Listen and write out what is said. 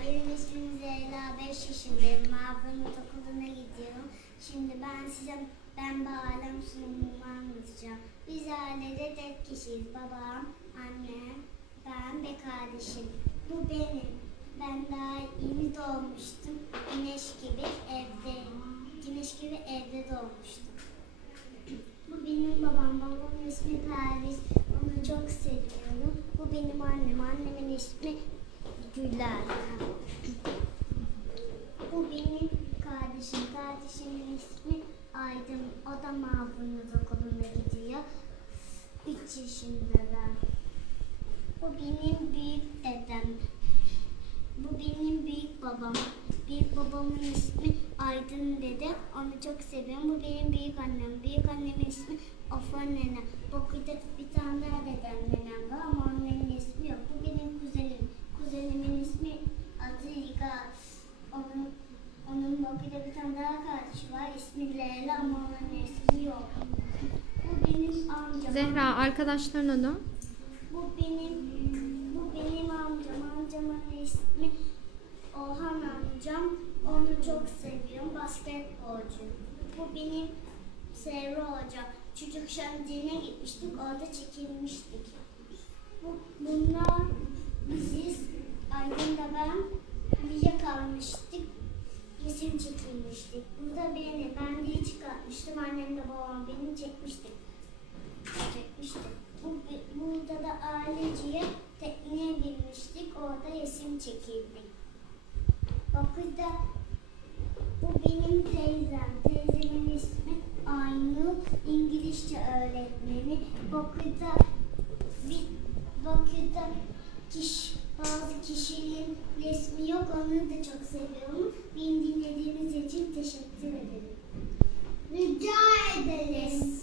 benim ismim Zeyla, 5 yaşındayım. Mavranut okuluna gidiyorum. Şimdi ben size ben bu alem sunumumu anlatacağım. Biz ailede tek kişiyiz. Babam, annem, ben ve kardeşim. Bu benim. Ben daha yeni doğmuştum. Güneş gibi evde, güneş gibi evde doğmuştum. Bu benim babam. Babamın ismi Perviz. Onu çok seviyorum. Bu benim annem. Annemin ismi Güler. Bu benim kardeşim. Kardeşimin ismi Aydın. O da Mavunuz okuluna gidiyor. 3 yaşında ben. Bu benim büyük dedem. Bu benim büyük babam. Büyük babamın ismi Aydın dede. Onu çok seviyorum. Bu benim büyük annem. Büyük annemin ismi Ofan nene. Bakıda bir tane daha dedem nenem Bakıda bir tane daha kardeşi var. İsmi Leyla ama onun ismi yok. Bu benim amcam. Zehra arkadaşlarına da. Bu benim bu benim amcam. Amcamın ismi Orhan amcam. Onu çok seviyorum. Basketbolcu. Bu benim Sevra Hoca. Çocuk şenliğine gitmiştik. Orada çekilmiştik. Bu, bunlar Resim çekilmiştik. Burada beni, ben de çıkartmıştım. Annem de babam beni çekmiştik çekmiştik. Bu, burada da aileciye tekneye binmiştik. Orada resim çekildik. Bakıda bu benim teyzem. Teyzemin ismi Aynur. İngilizce öğretmeni. Bakıda bir Bakıda kiş, bazı kişinin resmi yok. Onu da çok seviyorum. Beni dinlediğiniz için teşekkür ederim. Rica ederiz.